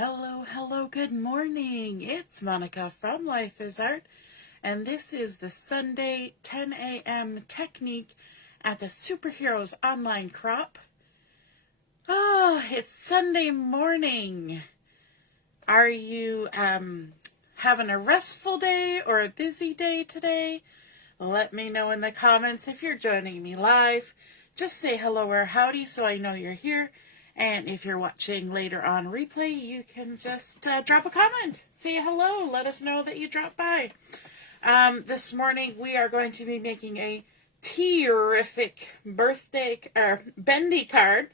Hello, good morning. It's Monica from Life is Art, and this is the Sunday 10 a.m. technique at the Superheroes Online Crop. Oh, it's Sunday morning. Are you having a restful day or a busy day today? Let me know in the comments. If you're joining me live, just say hello or howdy so I know you're here. And if you're watching later on replay, you can just drop a comment. Say hello. Let us know that you dropped by. This morning we are going to be making a T-rrrific birthday or Bendy card.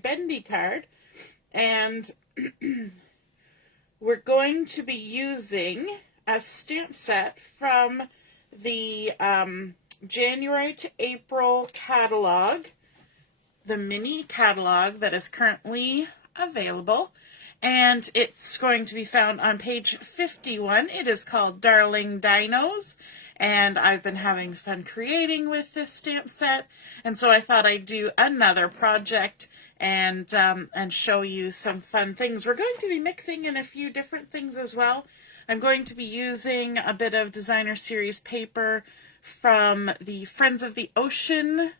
Bendy card. And we're going to be using a stamp set from the January to April catalog. The mini catalog that is currently available, and it's going to be found on page 51. It is called Darling Dinos, and I've been having fun creating with this stamp set, and so I thought I'd do another project and show you some fun things. We're going to be mixing in a few different things as well. I'm going to be using a bit of designer series paper from the Friends of the Ocean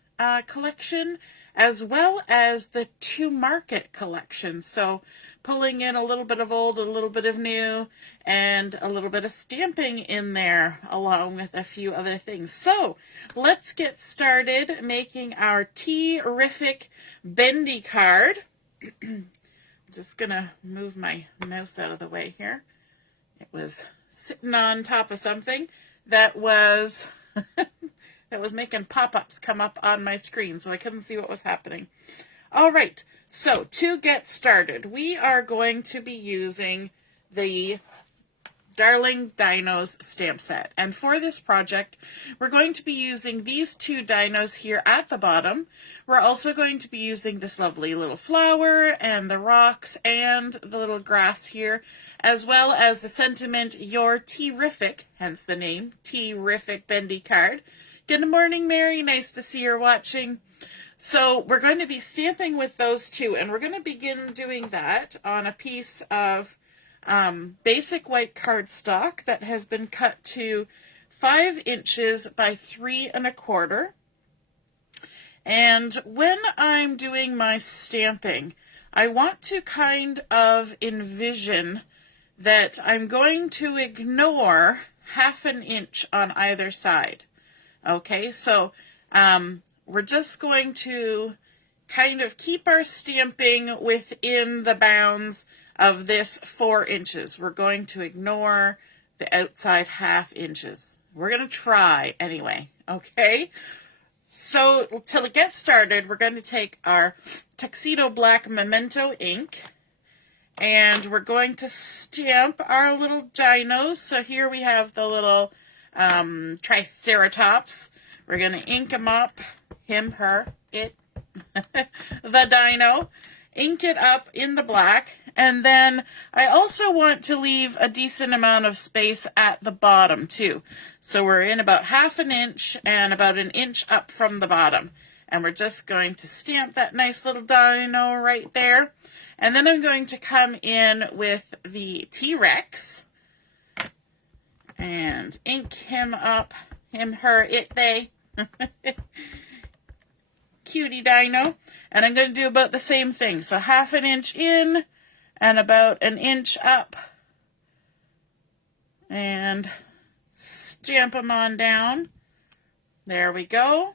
collection, as well as the To Market collection. So pulling in a little bit of old, a little bit of new, and a little bit of stamping in there, along with a few other things. So let's get started making our T-rrrific Bendy card. I'm just gonna move my mouse out of the way here. It was sitting on top of something that was that was making pop-ups come up on my screen, so I couldn't see what was happening. All right, so to get started, we are going to be using the Darling Dinos stamp set. And for this project, we're going to be using these two dinos here at the bottom. We're also going to be using this lovely little flower and the rocks and the little grass here, as well as the sentiment, Your T-rrrific, hence the name, T-rrrific Bendy card. Good morning, Mary. Nice to see you're watching. So we're going to be stamping with those two, and we're going to begin doing that on a piece of basic white cardstock that has been cut to 5 inches by 3 1/4. And when I'm doing my stamping, I want to kind of envision that I'm going to ignore 1/2 inch on either side. Okay, so we're just going to kind of keep our stamping within the bounds of this 4 inches. We're going to ignore the outside 1/2 inches. We're going to try anyway, okay? So to get started, we're going to take our Tuxedo black Memento ink, and we're going to stamp our little dinos. So here we have the little Triceratops. We're going to ink them up, him, her, it, the dino, ink it up in the black, and then I also want to leave a decent amount of space at the bottom too. So we're in about 1/2 inch and about 1 inch up from the bottom, and we're just going to stamp that nice little dino right there. And then I'm going to come in with the T-Rex and ink him up, him, her, it, they. Cutie dino. And I'm going to do about the same thing. So 1/2 inch in and about 1 inch up. And stamp them on down. There we go.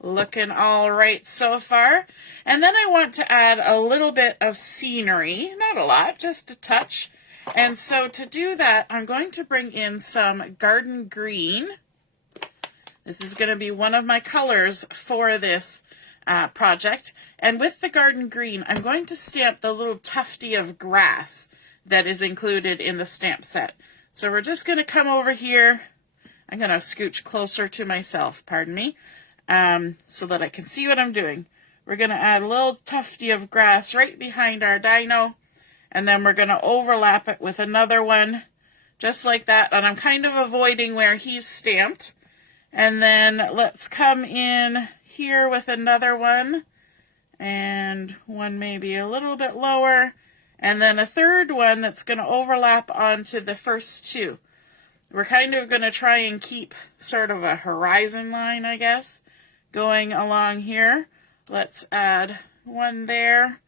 Looking all right so far. And then I want to add a little bit of scenery. Not a lot, just a touch. And so to do that, I'm going to bring in some garden green. This is going to be one of my colors for this project. And with the garden green, I'm going to stamp the little tufty of grass that is included in the stamp set. So we're just going to come over here. I'm going to scooch closer to myself, pardon me, so that I can see what I'm doing. We're going to add a little tufty of grass right behind our dino. And then we're going to overlap it with another one, just like that. And I'm kind of avoiding where he's stamped. And then let's come in here with another one. And one maybe a little bit lower. and then a third one that's going to overlap onto the first two. We're kind of going to try and keep sort of a horizon line, I guess, going along here. Let's add one there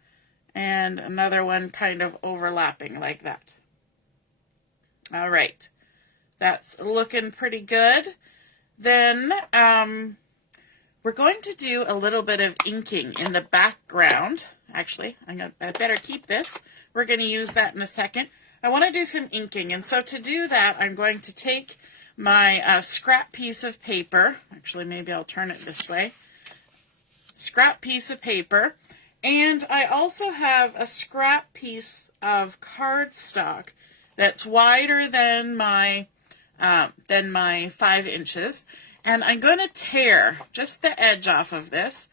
and another one kind of overlapping like that. All right, that's looking pretty good. Then we're going to do a little bit of inking in the background. Actually, I better keep this. We're going to use that in a second. I want to do some inking, and so to do that, I'm going to take my scrap piece of paper. Actually, maybe I'll turn it this way. Scrap piece of paper, and I also have a scrap piece of cardstock that's wider than my 5 inches, and I'm going to tear just the edge off of this.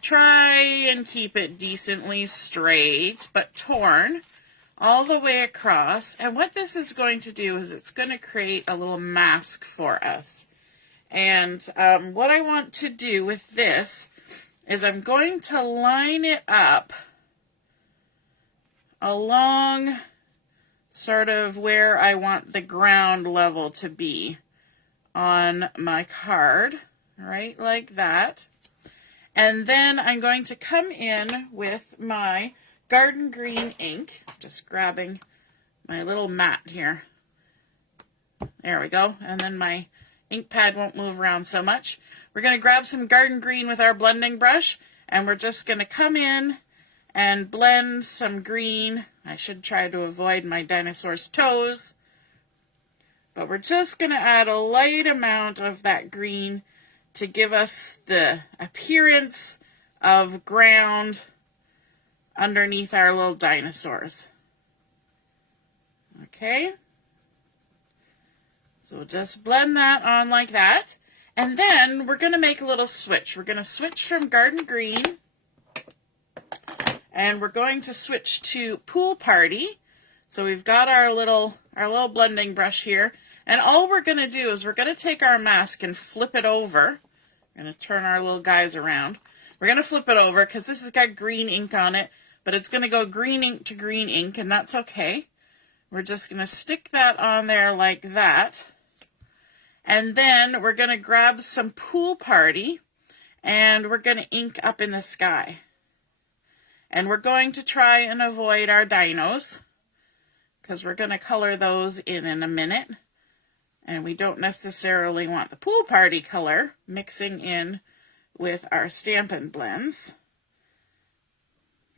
Try and keep it decently straight, but torn all the way across. And what this is going to do is it's going to create a little mask for us. And what I want to do with this is I'm going to line it up along sort of where I want the ground level to be on my card, right, like that. And then I'm going to come in with my garden green ink, just grabbing my little mat here. There we go. And then my ink pad won't move around so much. We're going to grab some garden green with our blending brush, and we're just going to come in and blend some green. I should try to avoid my dinosaur's toes, but we're just going to add a light amount of that green to give us the appearance of ground underneath our little dinosaurs. Okay, so we'll just blend that on like that, and then we're going to make a little switch. We're going to switch from garden green, and we're going to switch to Pool Party. So we've got our little blending brush here, and all we're going to do is we're going to take our mask and flip it over. We're going to turn our little guys around. We're going to flip it over because this has got green ink on it, but it's going to go green ink to green ink, and that's okay. We're just going to stick that on there like that. And then we're going to grab some Pool Party, and we're going to ink up in the sky. And we're going to try and avoid our dinos, because we're going to color those in a minute. And we don't necessarily want the Pool Party color mixing in with our Stampin' blends,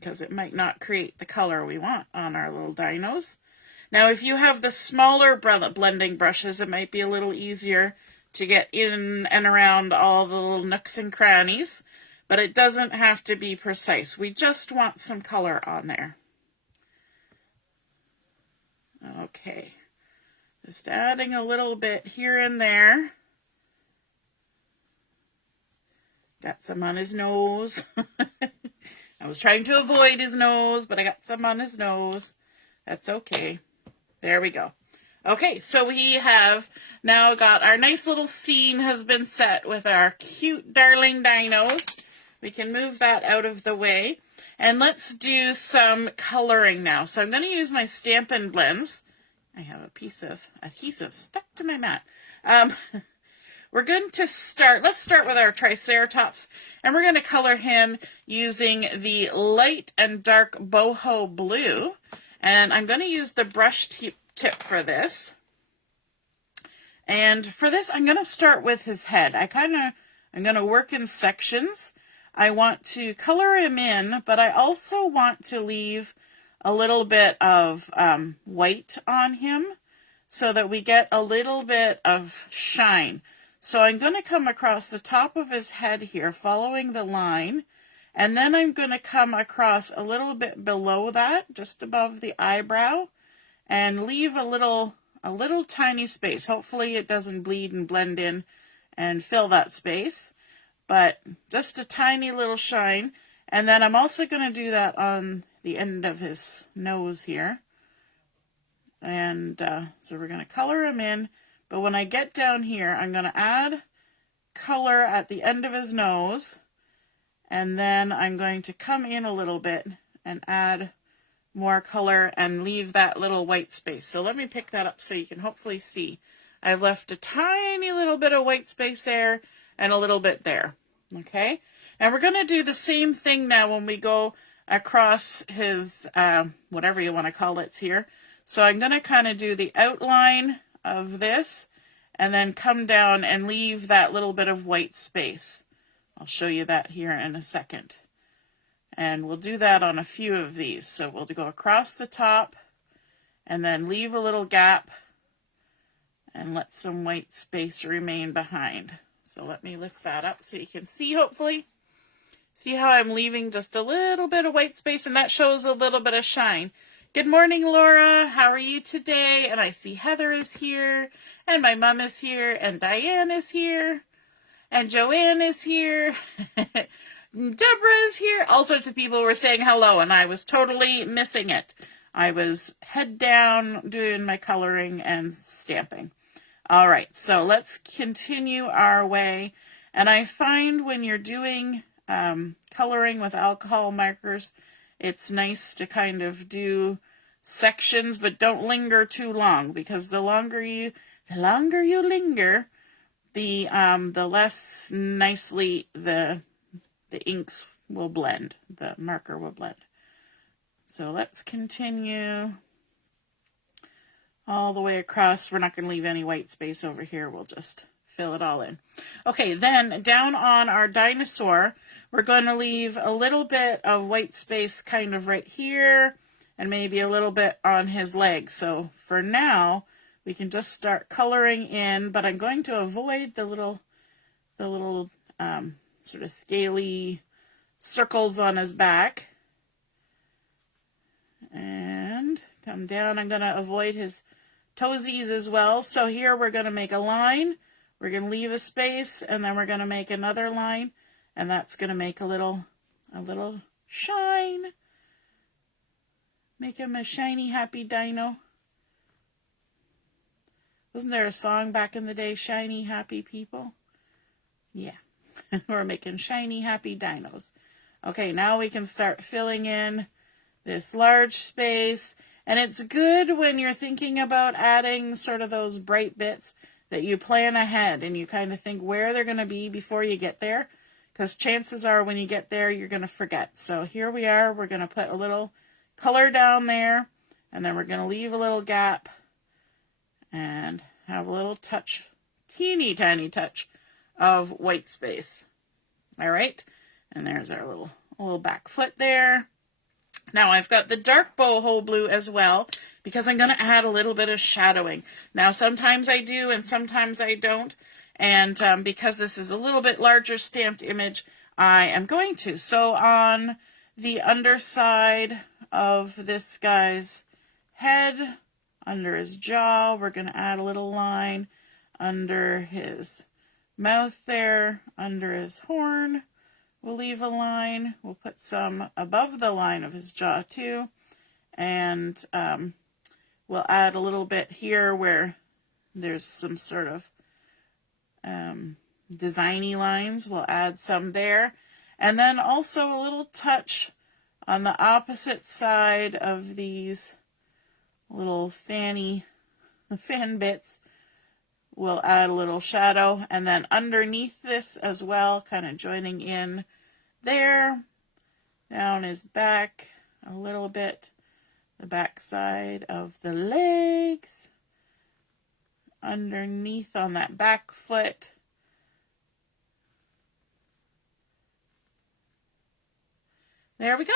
because it might not create the color we want on our little dinos. Now, if you have the smaller blending brushes, it might be a little easier to get in and around all the little nooks and crannies, but it doesn't have to be precise. We just want some color on there. Okay, just adding a little bit here and there. Got some on his nose. I was trying to avoid his nose, but I got some on his nose. That's okay. There we go. Okay, so we have now got our nice little scene has been set with our cute darling dinos. We can move that out of the way. And let's do some coloring now. So I'm going to use my Stampin' blends. I have a piece of adhesive stuck to my mat. We're going to let's start with our Triceratops, and we're going to color him using the light and dark boho blue. And I'm going to use the brush tip for this. And for this, I'm going to start with his head. I'm going to work in sections. I want to color him in, but I also want to leave a little bit of white on him so that we get a little bit of shine. So I'm going to come across the top of his head here, following the line, and then I'm going to come across a little bit below that, just above the eyebrow, and leave a little tiny space. Hopefully it doesn't bleed and blend in and fill that space, but just a tiny little shine. And then I'm also going to do that on the end of his nose here. And so we're going to color him in, but when I get down here, I'm going to add color at the end of his nose, and then I'm going to come in a little bit and add more color and leave that little white space. So let me pick that up so you can hopefully see. I've left a tiny little bit of white space there and a little bit there. Okay, and we're going to do the same thing now when we go across his, whatever you want to call it here. So I'm going to kind of do the outline of this and then come down and leave that little bit of white space. I'll show you that here in a second. And we'll do that on a few of these. So we'll go across the top and then leave a little gap and let some white space remain behind. So let me lift that up so you can see, hopefully. See how I'm leaving just a little bit of white space, and that shows a little bit of shine. Good morning, Laura. How are you today? And I see Heather is here, and my mom is here, and Diane is here, and Joanne is here. Deborah is here. All sorts of people were saying hello, and I was totally missing it. I was head down doing my coloring and stamping. All right, so let's continue our way. And I find when you're doing coloring with alcohol markers, it's nice to kind of do sections, but don't linger too long, because the longer you linger, the less nicely the inks will blend, the marker will blend. So let's continue all the way across. We're not going to leave any white space over here. We'll just fill it all in. Okay, then down on our dinosaur, we're going to leave a little bit of white space kind of right here and maybe a little bit on his leg. So for now, we can just start coloring in, but I'm going to avoid the little sort of scaly circles on his back. And come down. I'm going to avoid his toesies as well. So here we're going to make a line. We're going to leave a space, and then we're going to make another line, and that's going to make a little shine. Make him a shiny, happy dino. Wasn't there a song back in the day, Shiny, Happy People? Yeah. We're making shiny, happy dinos. Okay, now we can start filling in this large space. And it's good when you're thinking about adding sort of those bright bits that you plan ahead and you kind of think where they're going to be before you get there, because chances are when you get there you're going to forget. So here we are. We're going to put a little color down there, and then we're going to leave a little gap and have a little touch, teeny tiny touch of white space. All right, and there's our little back foot there. Now I've got the dark boho blue as well, because I'm going to add a little bit of shadowing. Now sometimes I do and sometimes I don't, and because this is a little bit larger stamped image, I am going to. So on the underside of this guy's head, under his jaw, we're going to add a little line. Under his mouth there, under his horn, we'll leave a line. We'll put some above the line of his jaw too. And we'll add a little bit here where there's some sort of designy lines. We'll add some there. And then also a little touch on the opposite side of these little fan bits. We'll add a little shadow, and then underneath this as well, kind of joining in there, down his back a little bit, the back side of the legs, underneath on that back foot. There we go.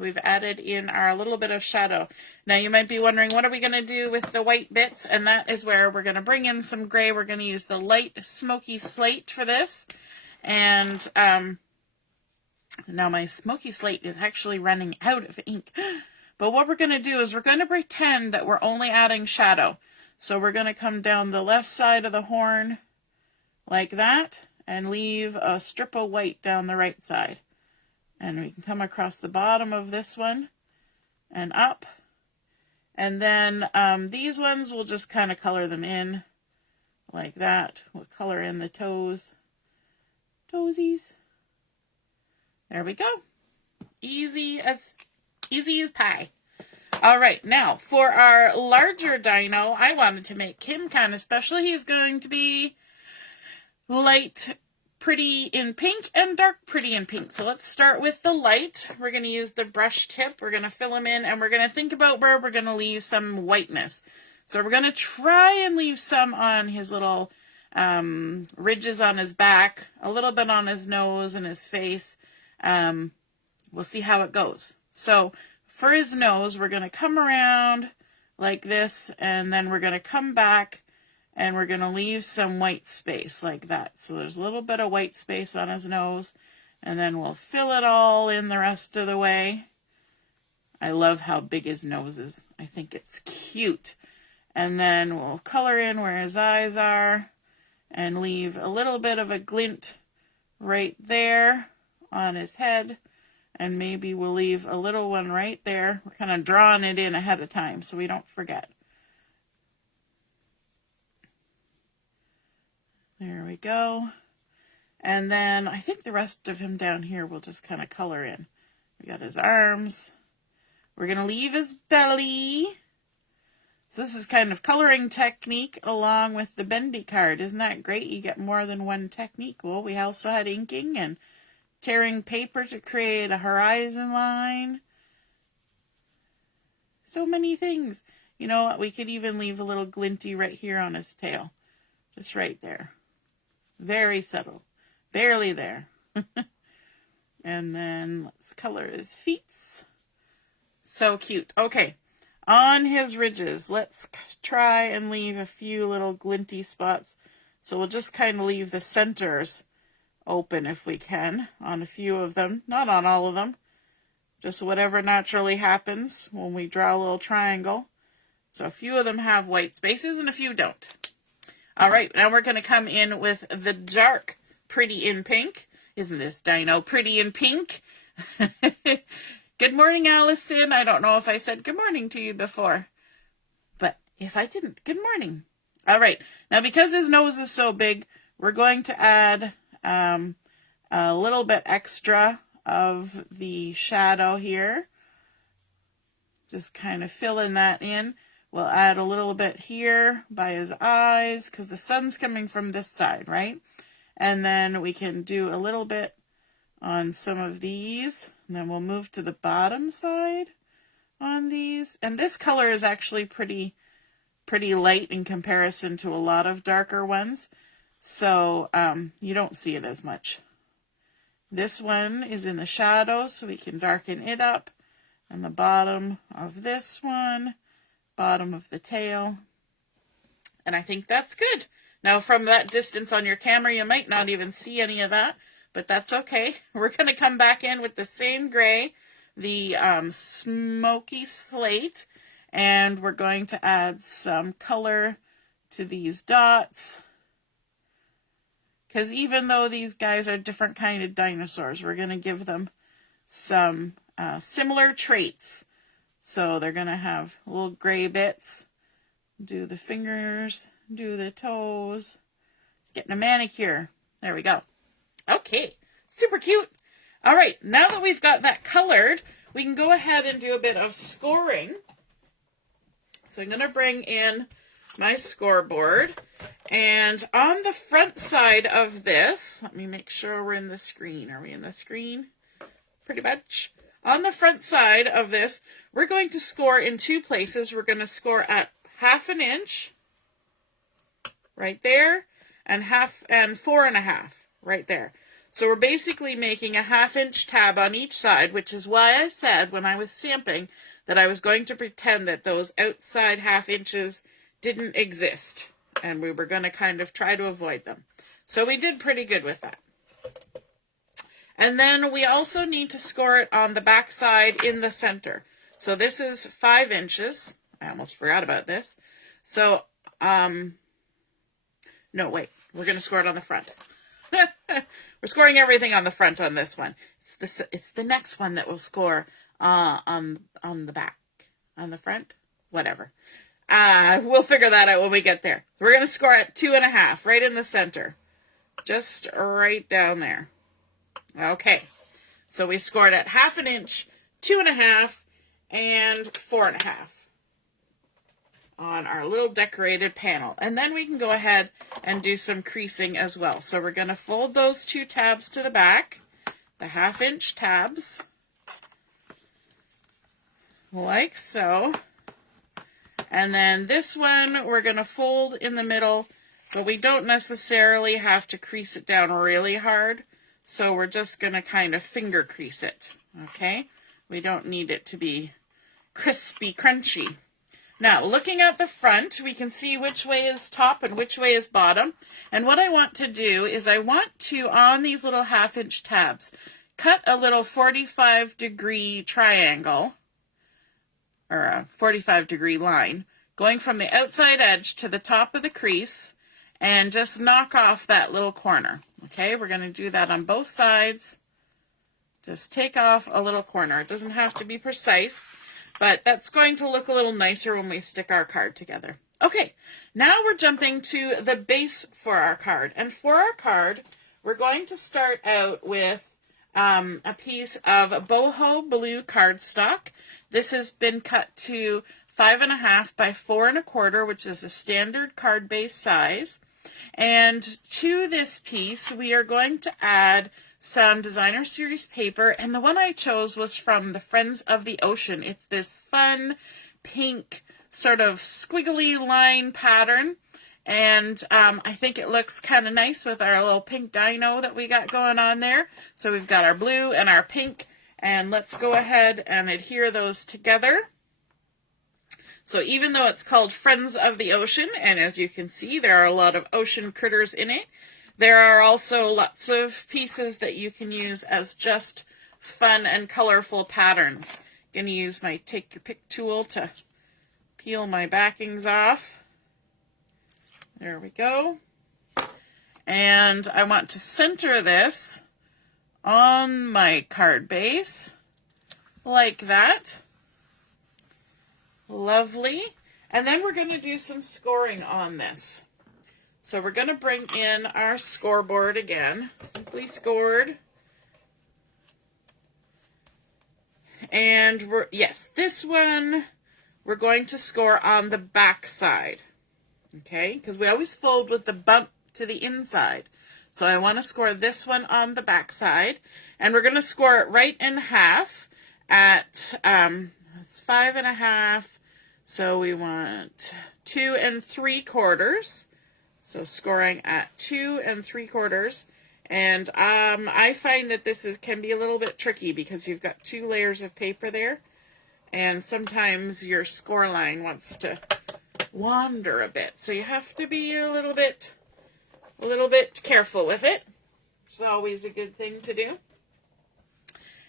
We've added in our little bit of shadow. Now you might be wondering, what are we going to do with the white bits? And that is where we're going to bring in some gray. We're going to use the light smoky slate for this. And now my smoky slate is actually running out of ink. But what we're going to do is we're going to pretend that we're only adding shadow. So we're going to come down the left side of the horn like that and leave a strip of white down the right side. And we can come across the bottom of this one and up. And then these ones, we'll just kind of color them in like that. We'll color in the toesies. There we go. Easy as pie. All right, now for our larger dino, I wanted to make him kind of special. He's going to be light pretty in pink and dark pretty in pink. So let's start with the light. We're going to use the brush tip. We're going to fill him in, and we're going to think about where we're going to leave some whiteness. So we're going to try and leave some on his little ridges on his back, a little bit on his nose and his face. We'll see how it goes. So for his nose, we're going to come around like this, and then we're going to come back, and we're going to leave some white space like that. So there's a little bit of white space on his nose, and then we'll fill it all in the rest of the way. I love how big his nose is. I think it's cute. And then we'll color in where his eyes are and leave a little bit of a glint right there on his head. And maybe we'll leave a little one right there. We're kind of drawing it in ahead of time so we don't forget. There we go. And then I think the rest of him down here we'll just kind of color in. We got his arms. We're going to leave his belly. So this is kind of coloring technique along with the Bendy card. Isn't that great? You get more than one technique. Well, we also had inking and tearing paper to create a horizon line. So many things. You know what? We could even leave a little glinty right here on his tail. Just right there. Very subtle. Barely there. And then let's color his feet. So cute. Okay. On his ridges, let's try and leave a few little glinty spots. So we'll just kind of leave the centers open if we can on a few of them. Not on all of them. Just whatever naturally happens when we draw a little triangle. So a few of them have white spaces and a few don't. All right, now we're going to come in with the dark pretty in pink. Isn't this dino pretty in pink? Good morning, Allison. I don't know if I said good morning to you before, but if I didn't, good morning. All right, now because his nose is so big, we're going to add a little bit extra of the shadow here. Just kind of filling that in. We'll add a little bit here by his eyes because the sun's coming from this side, right? And then we can do a little bit on some of these. And then we'll move to the bottom side on these. And this color is actually pretty light in comparison to a lot of darker ones. So you don't see it as much. This one is in the shadow, so we can darken it up. And the bottom of this one. Bottom of the tail. And I think that's good. Now from that distance on your camera, you might not even see any of that, but that's okay. We're going to come back in with the same gray, the Smoky Slate, and we're going to add some color to these dots. Because even though these guys are different kind of dinosaurs, we're going to give them some similar traits. So they're going to have little gray bits. Do the fingers, do the toes. It's getting a manicure. There we go. Okay, super cute. All right, now that we've got that colored, we can go ahead and do a bit of scoring. So I'm going to bring in my scoreboard. And on the front side of this, let me make sure we're in the screen. Are we in the screen? Pretty much. On the front side of this, we're going to score in two places. We're going to score at 1/2 inch, right there, and 4.5, right there. So we're basically making a 1/2 inch tab on each side, which is why I said when I was stamping that I was going to pretend that those outside 1/2 inches didn't exist, and we were going to kind of try to avoid them. So we did pretty good with that. And then we also need to score it on the back side in the center. So this is 5 inches. I almost forgot about this. So, no, wait. We're going to score it on the front. We're scoring everything on the front on this one. It's the next one that will score on the back. On the front? Whatever. We'll figure that out when we get there. We're going to score at 2.5, right in the center. Just right down there. Okay, so we scored at 1/2 inch, 2.5, and 4.5 on our little decorated panel. And then we can go ahead and do some creasing as well. So we're going to fold those 2 tabs to the back, the 1/2 inch tabs, like so. And then this one we're going to fold in the middle, but we don't necessarily have to crease it down really hard. So we're just going to kind of finger crease it, okay? We don't need it to be crispy, crunchy. Now, looking at the front, we can see which way is top and which way is bottom. And what I want to do is I want to, on these little 1/2 inch tabs, cut a little 45-degree triangle, or a 45-degree line, going from the outside edge to the top of the crease, and just knock off that little corner. Okay, we're going to do that on both sides. Just take off a little corner. It doesn't have to be precise, but that's going to look a little nicer when we stick our card together. Okay, now we're jumping to the base for our card. And for our card, we're going to start out with a piece of Boho blue cardstock. This has been cut to 5.5 by 4.25, which is a standard card base size. And to this piece, we are going to add some designer series paper, and the one I chose was from the Friends of the Ocean. It's this fun pink sort of squiggly line pattern, and I think it looks kind of nice with our little pink dino that we got going on there. So we've got our blue and our pink, and let's go ahead and adhere those together. So even though it's called Friends of the Ocean, and as you can see, there are a lot of ocean critters in it, there are also lots of pieces that you can use as just fun and colorful patterns. I'm going to use my Take Your Pick tool to peel my backings off. There we go. And I want to center this on my card base like that. Lovely. And then we're going to do some scoring on this. So we're going to bring in our scoreboard again, Simply Scored. And this one we're going to score on the back side. Okay, because we always fold with the bump to the inside. So I want to score this one on the back side. And we're going to score it right in half at it's 5.5. So we want 2 3/4. So scoring at 2 3/4. And I find that this can be a little bit tricky because you've got 2 layers of paper there. And sometimes your score line wants to wander a bit. So you have to be a little bit careful with it. It's always a good thing to do.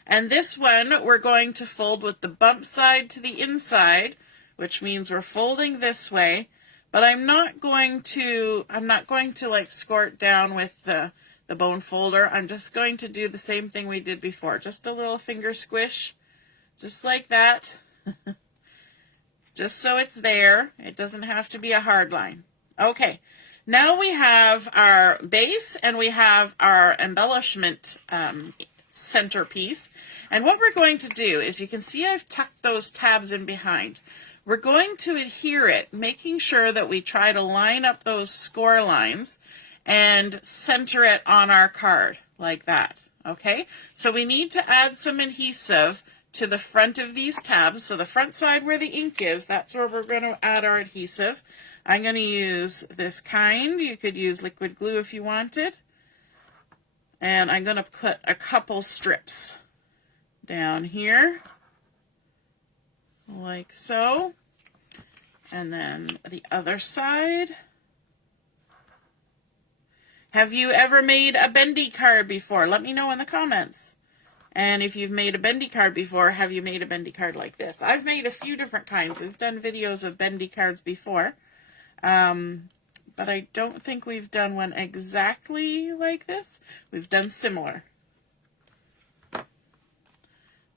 And this one we're going to fold with the bump side to the inside, which means we're folding this way, but I'm not going to like score it down with the bone folder. I'm just going to do the same thing we did before, just a little finger squish, just like that, just so it's there. It doesn't have to be a hard line. Okay, now we have our base and we have our embellishment centerpiece. And what we're going to do is, you can see I've tucked those tabs in behind. We're going to adhere it, making sure that we try to line up those score lines and center it on our card like that. Okay, so we need to add some adhesive to the front of these tabs. So the front side where the ink is, that's where we're going to add our adhesive. I'm going to use this kind. You could use liquid glue if you wanted. And I'm going to put a couple strips down here, like so. And then the other side. Have you ever made a bendy card before? Let me know in the comments. And if you've made a bendy card before, have you made a bendy card like this? I've made a few different kinds. We've done videos of bendy cards before. But I don't think we've done one exactly like this. We've done similar.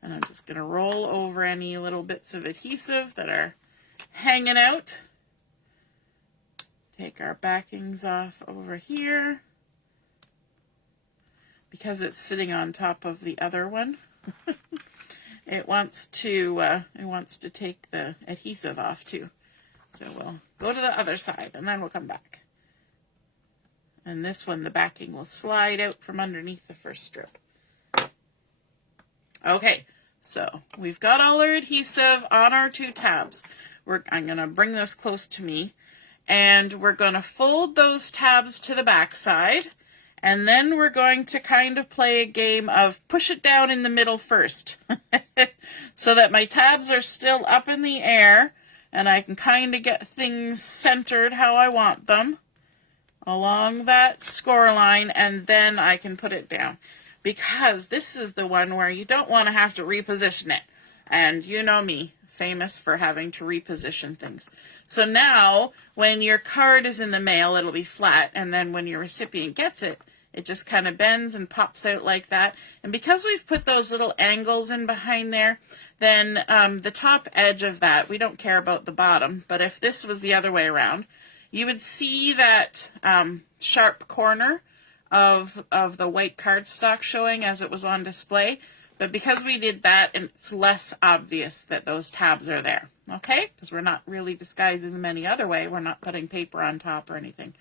And I'm just going to roll over any little bits of adhesive that are hanging out. Take our backings off over here, because it's sitting on top of the other one. it wants to take the adhesive off too. So we'll go to the other side and then we'll come back. And this one, the backing will slide out from underneath the first strip. Okay, so we've got all our adhesive on our 2 tabs. I'm going to bring this close to me, and we're going to fold those tabs to the back side, and then we're going to kind of play a game of push it down in the middle first so that my tabs are still up in the air and I can kind of get things centered how I want them along that score line, and then I can put it down. Because this is the one where you don't want to have to reposition it. And you know me, famous for having to reposition things. So now, when your card is in the mail, it'll be flat, and then when your recipient gets it, it just kind of bends and pops out like that. And because we've put those little angles in behind there, then the top edge of that, we don't care about the bottom, but if this was the other way around, you would see that sharp corner of the white cardstock showing as it was on display. But because we did that, it's less obvious that those tabs are there, okay? Because we're not really disguising them any other way. We're not putting paper on top or anything.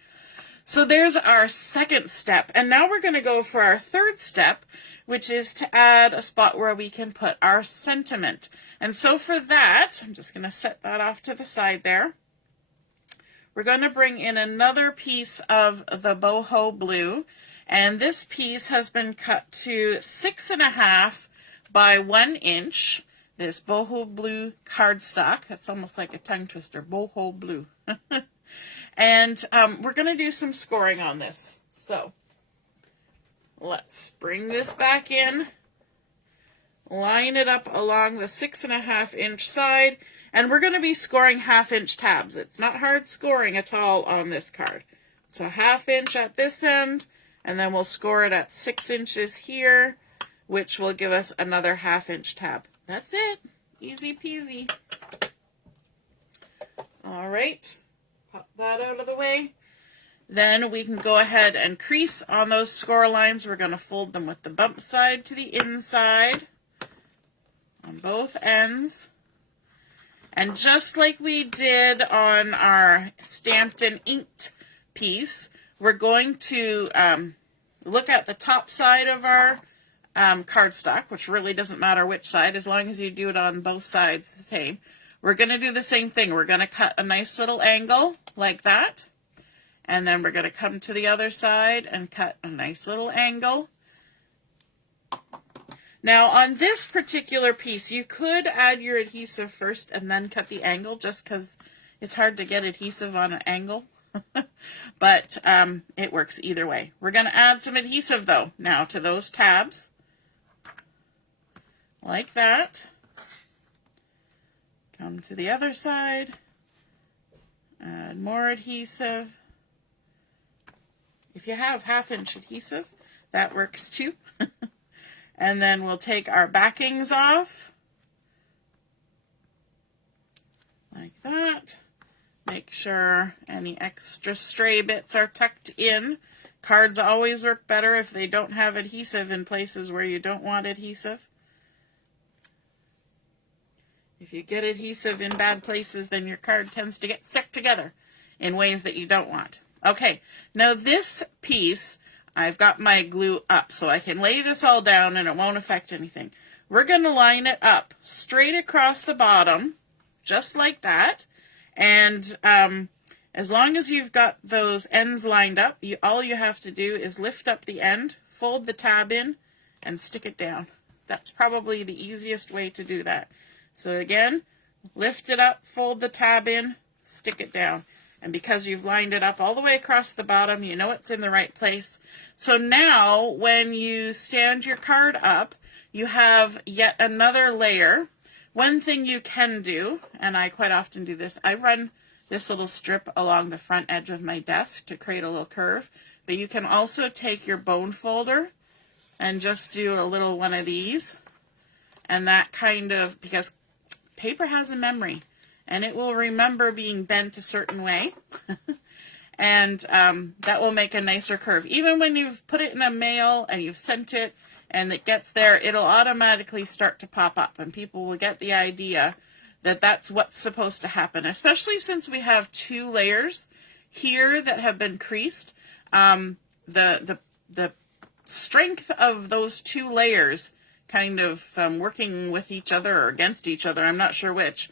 So there's our second step. And now we're going to go for our third step, which is to add a spot where we can put our sentiment. And so for that, I'm just going to set that off to the side there. We're going to bring in another piece of the Boho blue, and this piece has been cut to 6.5 by 1 inch. This Boho blue cardstock. It's almost like a tongue twister, Boho blue. And we're going to do some scoring on this. So let's bring this back in, line it up along the 6.5 inch side. And we're going to be scoring 1/2 inch tabs. It's not hard scoring at all on this card. So 1/2 inch at this end, and then we'll score it at 6 inches here, which will give us another 1/2 inch tab. That's it. Easy peasy. All right. Pop that out of the way. Then we can go ahead and crease on those score lines. We're going to fold them with the bump side to the inside on both ends. And just like we did on our stamped and inked piece, we're going to look at the top side of our cardstock, which really doesn't matter which side, as long as you do it on both sides the same. We're going to do the same thing. We're going to cut a nice little angle like that. And then we're going to come to the other side and cut a nice little angle. Now on this particular piece, you could add your adhesive first and then cut the angle, just because it's hard to get adhesive on an angle. But it works either way. We're going to add some adhesive though now to those tabs. Like that. Come to the other side. Add more adhesive. If you have 1/2 inch adhesive, that works too. And then we'll take our backings off, like that. Make sure any extra stray bits are tucked in. Cards always work better if they don't have adhesive in places where you don't want adhesive. If you get adhesive in bad places, then your card tends to get stuck together in ways that you don't want. Okay, now this piece, I've got my glue up, so I can lay this all down and it won't affect anything. We're going to line it up straight across the bottom, just like that. And as long as you've got those ends lined up, all you have to do is lift up the end, fold the tab in, and stick it down. That's probably the easiest way to do that. So again, lift it up, fold the tab in, stick it down. And because you've lined it up all the way across the bottom, you know it's in the right place. So now, when you stand your card up, you have yet another layer. One thing you can do, and I quite often do this, I run this little strip along the front edge of my desk to create a little curve. But you can also take your bone folder and just do a little one of these. And that kind of, because paper has a memory. And it will remember being bent a certain way. And that will make a nicer curve. Even when you've put it in a mail and you've sent it and it gets there, it'll automatically start to pop up, and people will get the idea that that's what's supposed to happen, especially since we have 2 layers here that have been creased. The strength of those 2 layers kind of working with each other or against each other, I'm not sure which,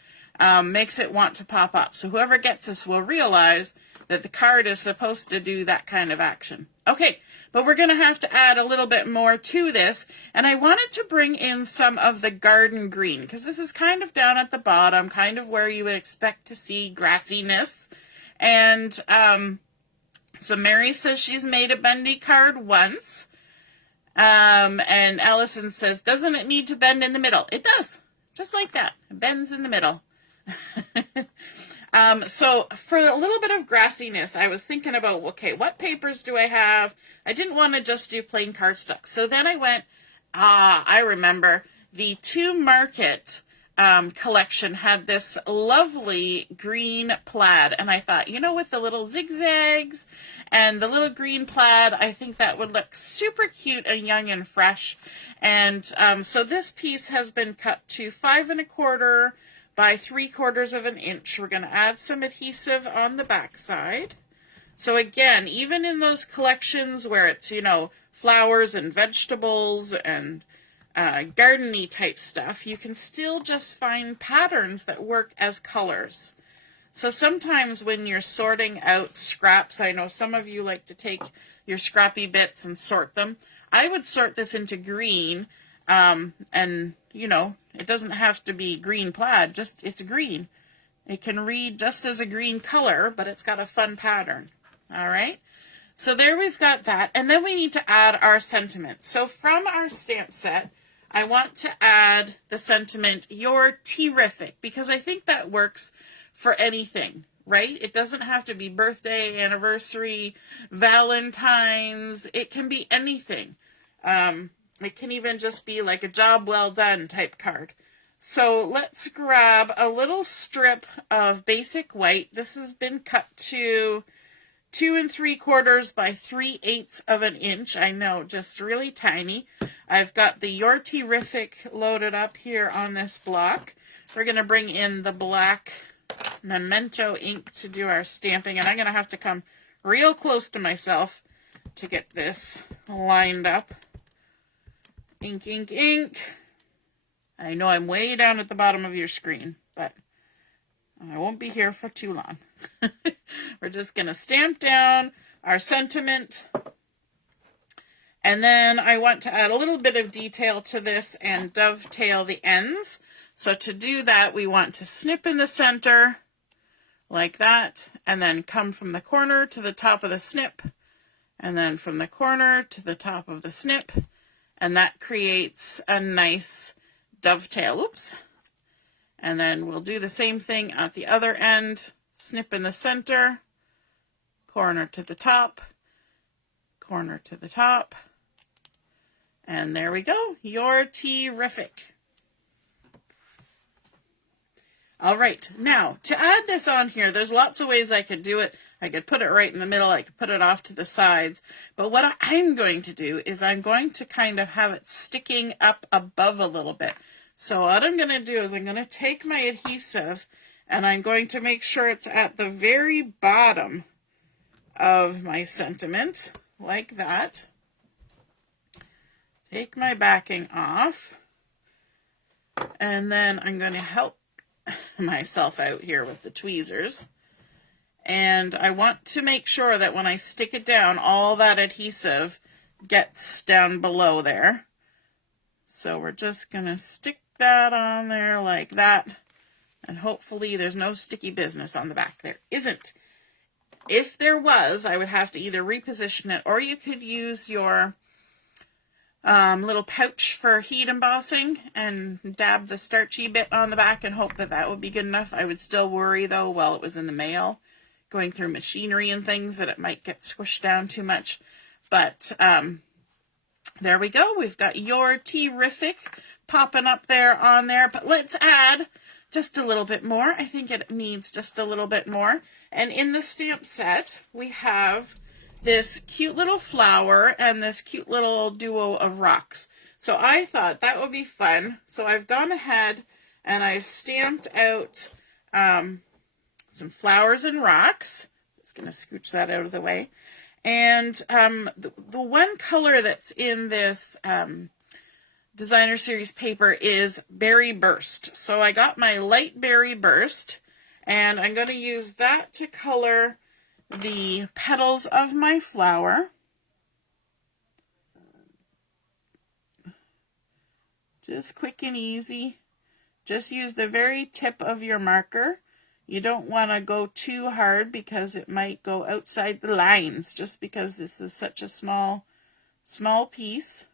makes it want to pop up. So whoever gets this will realize that the card is supposed to do that kind of action. Okay, but we're going to have to add a little bit more to this, and I wanted to bring in some of the garden green, because this is kind of down at the bottom, kind of where you would expect to see grassiness. And so Mary says she's made a bendy card once, and Allison says, doesn't it need to bend in the middle? It does, just like that. It bends in the middle. So for a little bit of grassiness, I was thinking about, okay, what papers do I have? I didn't want to just do plain cardstock. So then I went, I remember the To Market collection had this lovely green plaid. And I thought, you know, with the little zigzags and the little green plaid, I think that would look super cute and young and fresh. And so this piece has been cut to 5 1/4 by 3/4 of an inch. We're going to add some adhesive on the back side. So again, even in those collections where it's, you know, flowers and vegetables and garden-y type stuff, you can still just find patterns that work as colors. So sometimes when you're sorting out scraps, I know some of you like to take your scrappy bits and sort them. I would sort this into green, and, you know, it doesn't have to be green plaid, just it's green. It can read just as a green color, but it's got a fun pattern. All right, so there we've got that, and then we need to add our sentiment. So from our stamp set, I want to add the sentiment, "You're T-rrrific," because I think that works for anything, right? It doesn't have to be birthday, anniversary, Valentine's. It can be anything. It can even just be like a job well done type card. So let's grab a little strip of basic white. This has been cut to 2 3/4 by 3/8 of an inch. I know, just really tiny. I've got the Your T-rrrific loaded up here on this block. We're going to bring in the black Memento ink to do our stamping, and I'm going to have to come real close to myself to get this lined up. Ink, ink, ink. I know I'm way down at the bottom of your screen, but I won't be here for too long. We're just going to stamp down our sentiment. And then I want to add a little bit of detail to this and dovetail the ends. So to do that, we want to snip in the center like that, and then come from the corner to the top of the snip, and then from the corner to the top of the snip. And that creates a nice dovetail. Oops. And then we'll do the same thing at the other end. Snip in the center, corner to the top, corner to the top. And there we go. Your T-rrrific. All right. Now, to add this on here, there's lots of ways I could do it. I could put it right in the middle. I could put it off to the sides. But what I'm going to do is I'm going to kind of have it sticking up above a little bit. So what I'm going to do is I'm going to take my adhesive and I'm going to make sure it's at the very bottom of my sentiment, like that. Take my backing off. And then I'm going to help myself out here with the tweezers. And I want to make sure that when I stick it down, all that adhesive gets down below there. So we're just going to stick that on there like that. And hopefully there's no sticky business on the back. There isn't. If there was, I would have to either reposition it, or you could use your little pouch for heat embossing and dab the starchy bit on the back and hope that that would be good enough. I would still worry, though, while it was in the mail, going through machinery and things, that it might get squished down too much. But there we go. We've got Your T-rrrific popping up there on there. But let's add just a little bit more. I think it needs just a little bit more. And in the stamp set, we have this cute little flower and this cute little duo of rocks. So I thought that would be fun. So I've gone ahead and I've stamped out some flowers and rocks. Just going to scooch that out of the way. And the one color that's in this designer series paper is Berry Burst. So I got my light Berry Burst, and I'm going to use that to color the petals of my flower. Just quick and easy. Just use the very tip of your marker. You don't want to go too hard because it might go outside the lines, just because this is such a small piece.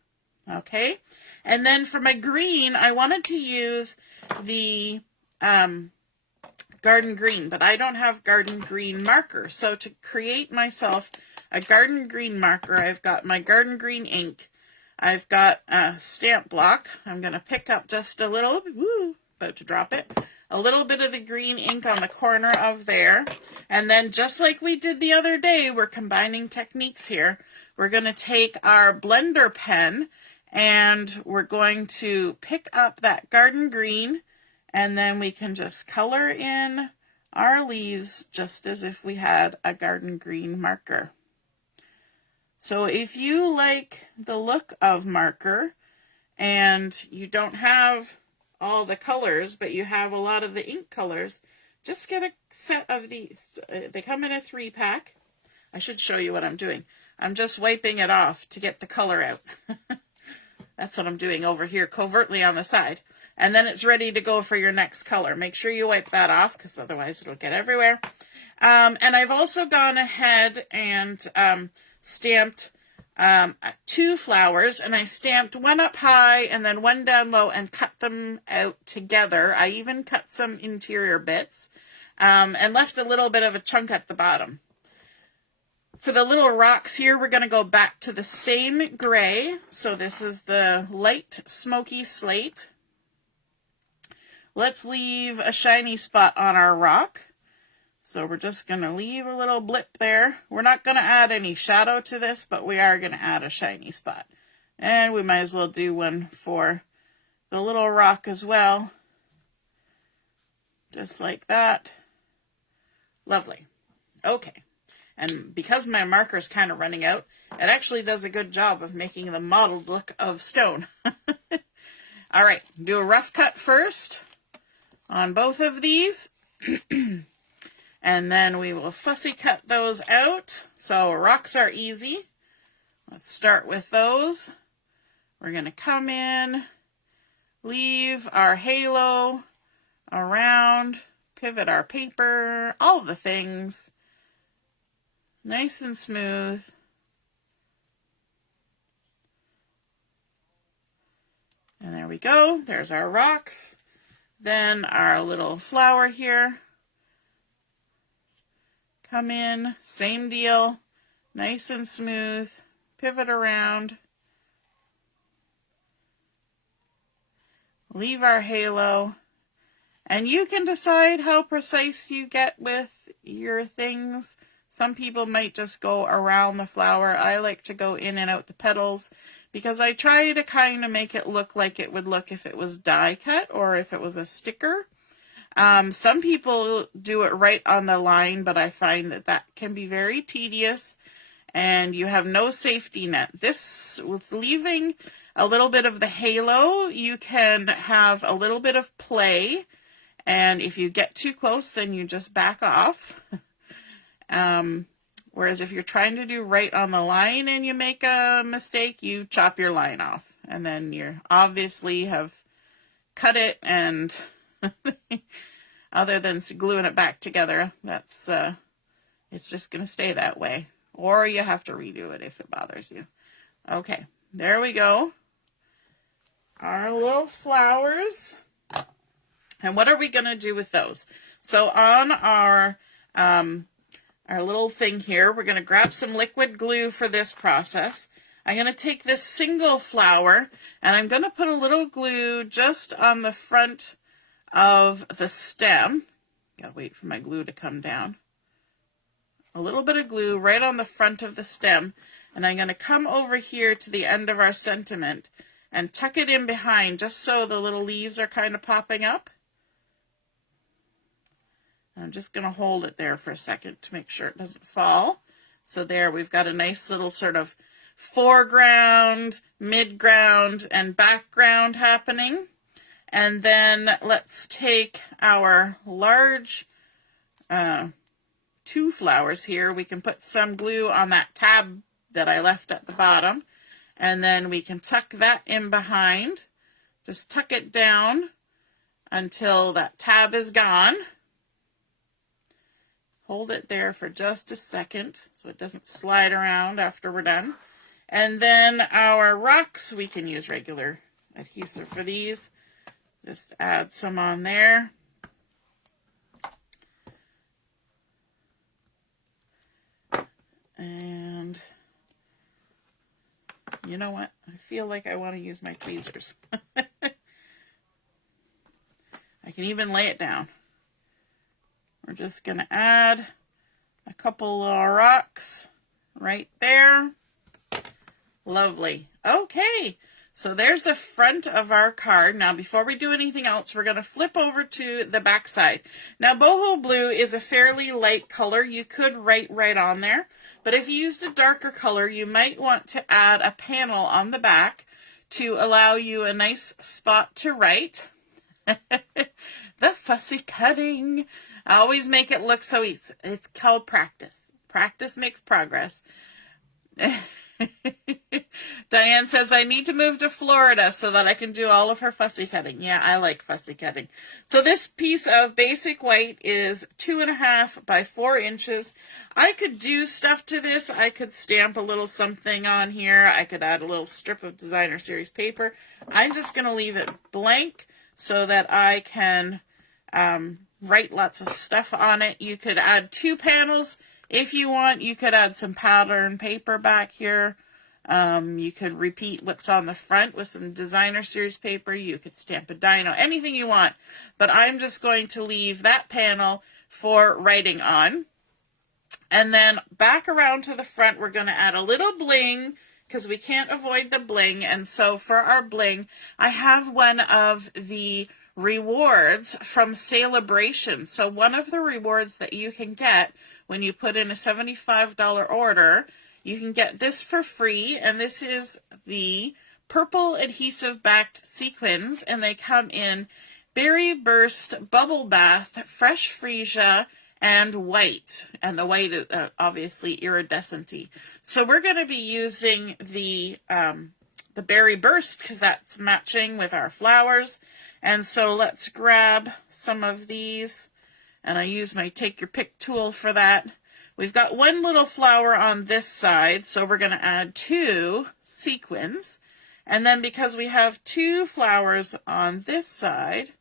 Okay, and then for my green, I wanted to use the garden green, but I don't have garden green marker. So to create myself a garden green marker, I've got my garden green ink. I've got a stamp block. I'm going to pick up just a little, about to drop it, a little bit of the green ink on the corner of there. And then just like we did the other day, we're combining techniques here. We're going to take our blender pen and we're going to pick up that garden green, and then we can just color in our leaves just as if we had a garden green marker. So if you like the look of marker and you don't have all the colors, but you have a lot of the ink colors, just get a set of these. They come in a 3-pack. I should show you what I'm doing. I'm just wiping it off to get the color out. That's what I'm doing over here covertly on the side. And then it's ready to go for your next color. Make sure you wipe that off because otherwise it'll get everywhere. And I've also gone ahead and stamped 2 flowers, and I stamped one up high and then one down low and cut them out together. I even cut some interior bits and left a little bit of a chunk at the bottom. For the little rocks here, we're going to go back to the same gray. So this is the light smoky slate. Let's leave a shiny spot on our rock. So we're just going to leave a little blip there. We're not going to add any shadow to this, but we are going to add a shiny spot. And we might as well do one for the little rock as well. Just like that. Lovely. Okay. And because my marker is kind of running out, it actually does a good job of making the mottled look of stone. All right, do a rough cut first on both of these. And then we will fussy cut those out. So rocks are easy. Let's start with those. We're going to come in, leave our halo around, pivot our paper, all the things. Nice and smooth. And there we go. There's our rocks. Then our little flower here. Come in, same deal. Nice and smooth. Pivot around. Leave our halo. And you can decide how precise you get with your things. Some people might just go around the flower. I like to go in and out the petals because I try to kind of make it look like it would look if it was die cut or if it was a sticker. Some people do it right on the line, but I find that that can be very tedious and you have no safety net. This, with leaving a little bit of the halo, you can have a little bit of play, and if you get too close, then you just back off. Whereas if you're trying to do right on the line and you make a mistake, you chop your line off, and then you obviously have cut it, and other than gluing it back together, that's it's just going to stay that way, or you have to redo it if it bothers you. Okay, there we go. Our little flowers. And what are we going to do with those? So on our little thing here, we're going to grab some liquid glue for this process. I'm going to take this single flower and I'm going to put a little glue just on the front of the stem. Gotta wait for my glue to come down. A little bit of glue right on the front of the stem, and I'm going to come over here to the end of our sentiment and tuck it in behind just so the little leaves are kind of popping up. I'm just going to hold it there for a second to make sure it doesn't fall. So there, we've got a nice little sort of foreground, midground, and background happening. And then let's take our large 2 flowers here. We can put some glue on that tab that I left at the bottom. And then we can tuck that in behind. Just tuck it down until that tab is gone. Hold it there for just a second so it doesn't slide around after we're done. And then our rocks, we can use regular adhesive for these. Just add some on there. And you know what? I feel like I want to use my tweezers. I can even lay it down. We're just going to add a couple of rocks right there. Lovely. Okay, so there's the front of our card. Now, before we do anything else, we're going to flip over to the back side. Now, Boho Blue is a fairly light color. You could write right on there, but if you used a darker color, you might want to add a panel on the back to allow you a nice spot to write. The fussy cutting. I always make it look so easy. It's called practice. Practice makes progress. Diane says, I need to move to Florida so that I can do all of her fussy cutting. Yeah, I like fussy cutting. So this piece of basic white is 2.5 by 4 inches. I could do stuff to this. I could stamp a little something on here. I could add a little strip of designer series paper. I'm just going to leave it blank so that I can write lots of stuff on it. You could add 2 panels if you want. You could add some pattern paper back here. You could repeat what's on the front with some designer series paper. You could stamp a dino, anything you want. But I'm just going to leave that panel for writing on. And then back around to the front, we're going to add a little bling because we can't avoid the bling. And so for our bling, I have one of the rewards from Sale-A-Bration. So one of the rewards that you can get when you put in a $75 order, you can get this for free, and this is the purple adhesive-backed sequins, and they come in Berry Burst, Bubble Bath, Fresh Freesia, and white, and the white is obviously iridescent-y. So we're going to be using the Berry Burst because that's matching with our flowers. And so let's grab some of these, and I use my take your pick tool for that. We've got one little flower on this side, so we're going to add 2 sequins. And then because we have 2 flowers on this side,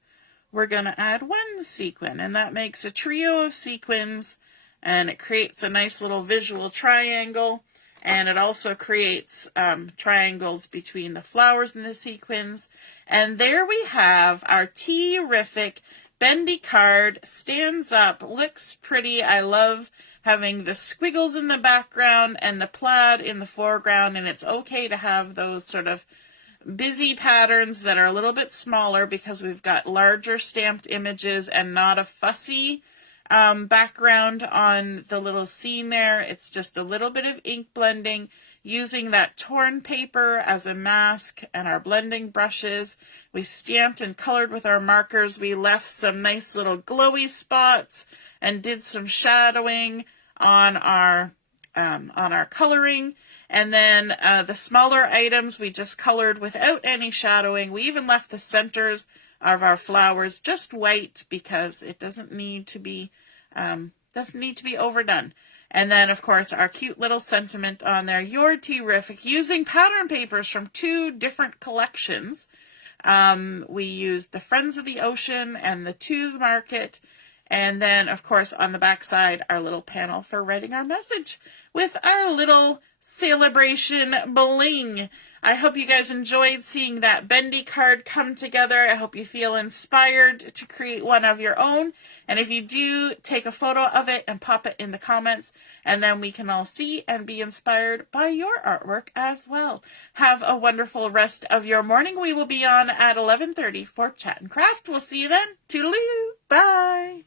we're going to add 1 sequin, and that makes a trio of sequins, and it creates a nice little visual triangle. And it also creates triangles between the flowers and the sequins. And there we have our T-rrrific Bendy card. Stands up, looks pretty. I love having the squiggles in the background and the plaid in the foreground. And it's okay to have those sort of busy patterns that are a little bit smaller because we've got larger stamped images and not a fussy background on the little scene there. It's just a little bit of ink blending using that torn paper as a mask and our blending brushes. We stamped and colored with our markers. We left some nice little glowy spots and did some shadowing on our coloring. And then the smaller items we just colored without any shadowing. We even left the centers of our flowers just white because it doesn't need to be overdone. And then of course our cute little sentiment on there, your T-rrrific, using pattern papers from 2 different collections. We used the Friends of the Ocean and the To the Market. And then of course on the back side, our little panel for writing our message with our little Sale-A-Bration bling. I hope you guys enjoyed seeing that Bendy card come together. I hope you feel inspired to create one of your own. And if you do, take a photo of it and pop it in the comments, and then we can all see and be inspired by your artwork as well. Have a wonderful rest of your morning. We will be on at 11:30 for Chat and Craft. We'll see you then. Toodaloo. Bye.